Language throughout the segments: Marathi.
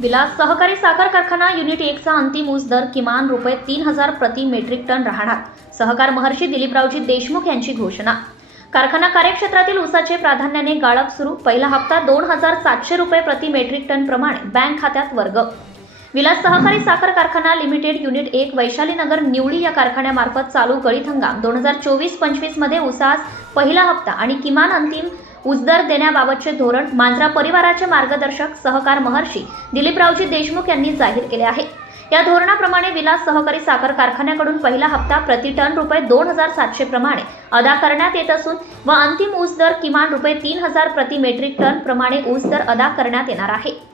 विलास सहकारी साखर कारखाना युनिट एकचा अंतिम ऊस दर किमान रुपये तीन हजार प्रति मेट्रिक टन राहणार. सहकार महर्षी दिलीपरावजी देशमुख यांची घोषणा. कारखाना कार्यक्षेत्रातील ऊसाचे प्राधान्याने गाळप सुरू. पहिला हप्ता दोन हजार सातशे रुपये प्रति मेट्रिक टन प्रमाणे बँक खात्यात वर्ग. विलास सहकारी साखर कारखाना लिमिटेड युनिट एक वैशालीनगर निवळी या कारखान्यामार्फत चालू गळीत हंगाम दोन हजार चोवीस पंचवीसमध्ये उसास पहिला हप्ता आणि किमान अंतिम उजदर देण्याबाबतचे धोरण मांजरा परिवाराचे मार्गदर्शक सहकार महर्षी दिलीपरावजी देशमुख यांनी जाहीर केले आहे. या धोरणाप्रमाणे विलास सहकारी साखर कारखान्याकडून पहिला हप्ता प्रति टन रुपये दोन हजार सातशे प्रमाणे अदा करण्यात येत असून व अंतिम ऊस दर किमान रुपये तीन हजार प्रति मेट्रिक टन प्रमाणे ऊस दर अदा करण्यात येणार आहे.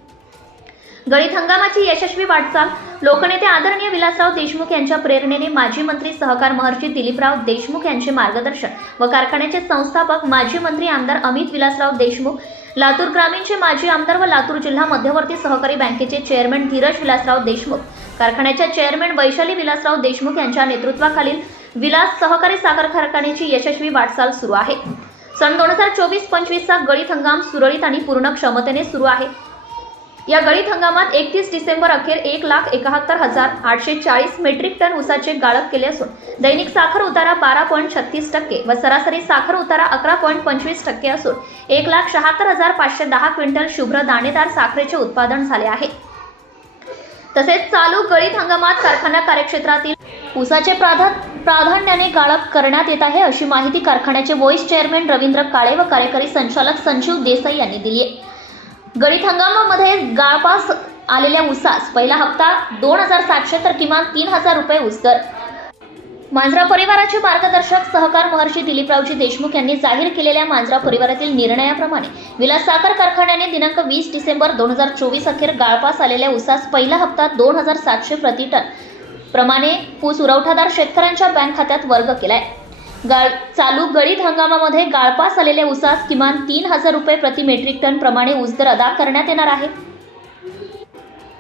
गळीत हंगामाची यशस्वी वाटचाल. लोकनेते आदरणीय विलासराव देशमुख यांच्या प्रेरणेने माजी मंत्री सहकार महर्षी दिलीपराव देशमुख यांचे मार्गदर्शन व कारखान्याचे संस्थापक माजी मंत्री आमदार अमित विलासराव देशमुख लातूर ग्रामीणचे माजी आमदार व लातूर जिल्हा मध्यवर्ती सहकारी बँकेचे चेअरमॅन धीरज विलासराव देशमुख कारखान्याच्या चेअरमॅन वैशाली विलासराव देशमुख यांच्या नेतृत्वाखालील विलास सहकारी साखर कारखान्याची यशस्वी वाटचाल सुरू आहे. सन दोन हजार चोवीस पंचवीसचा गळीत हंगाम सुरळीत आणि पूर्ण क्षमतेने सुरू आहे. या गळीत हंगामात एकतीस डिसेंबर अखेर एक लाख एकाहत्तर हजार आठशे चाळीस मेट्रिक टन ऊसाचे गाळप केले असून दैनिक साखर उतारा बारा पॉईंट छत्तीस टक्के व सरासरी साखर उतारा अकरा पॉईंट पंचवीस टक्के असून एक लाख शहात्तर हजार पाचशे दहा क्विंटल शुभ्र दाणेदार साखरेचे उत्पादन झाले आहे. तसेच चालू गळीत हंगामात कारखाना कार्यक्षेत्रातील उसाचे प्राधा प्राधान्याने गाळप करण्यात येत आहे अशी माहिती कारखान्याचे व्हॉइस चेअरमॅन रवींद्र काळे व कार्यकारी संचालक संजीव देसाई यांनी दिली आहे. गणित हंगामामध्ये गाळपास आलेल्या ऊसास. पहिला हप्ता दोन हजार सातशे तर किमान तीन हजार रुपये ऊस मांजरा परिवाराचे मार्गदर्शक सहकार महर्षी दिलीपरावजी देशमुख यांनी जाहीर केलेल्या मांजरा परिवारातील निर्णयाप्रमाणे विलास साखर कारखान्याने दिनांक वीस डिसेंबर दोन हजार चोवीस अखेर गाळपास आलेल्या ऊसास पहिला हप्ता दोन हजार सातशे प्रति टन प्रमाणे ऊस पुरवठादार शेतकऱ्यांच्या बँक खात्यात वर्ग केलाय. गाळ चालू गळीत हंगामामध्ये गाळपास आलेल्या ऊसास किमान तीन हजार रुपये प्रति मेट्रिक टन प्रमाणे ऊस दर अदा करण्यात येणार आहे.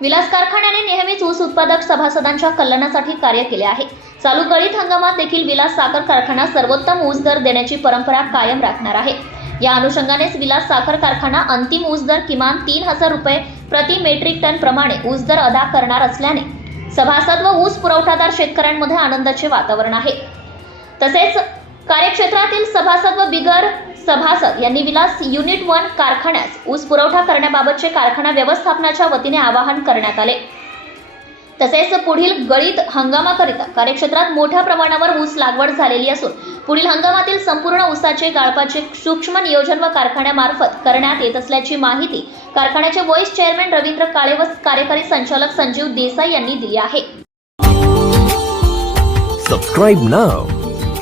विलास कारखान्याने नेहमीच ऊस उत्पादक सभासदांच्या कल्याणासाठी कार्य केले आहे. चालू गळीत हंगामात देखील विलास साखर कारखाना सर्वोत्तम ऊस दर देण्याची परंपरा कायम राखणार आहे. या अनुषंगानेच विलास साखर कारखाना अंतिम ऊस दर किमान तीन हजार रुपये प्रति मेट्रिक टन प्रमाणे ऊस दर अदा करणार असल्याने सभासद व ऊस पुरवठादार शेतकऱ्यांमध्ये आनंदाचे वातावरण आहे. तसेच कार्यक्षेत्रातील सभासद व बिगर सभासद यांनी विलास युनिट वन कारखान्यास ऊस पुरवठा करण्याबाबतचे कारखाना व्यवस्थापनाच्या वतीने आवाहन करण्यात आले. तसेच पुढील गळीत हंगामाकरिता कार्यक्षेत्रात मोठ्या प्रमाणावर ऊस लागवड झालेली असून पुढील हंगामातील संपूर्ण ऊसाचे गाळपाचे सूक्ष्म नियोजन व कारखान्यामार्फत करण्यात येत असल्याची माहिती कारखान्याचे व्हाईस चेअरमॅन रवींद्र काळे व कार्यकारी संचालक संजीव देसाई यांनी दिली आहे. Subscribe now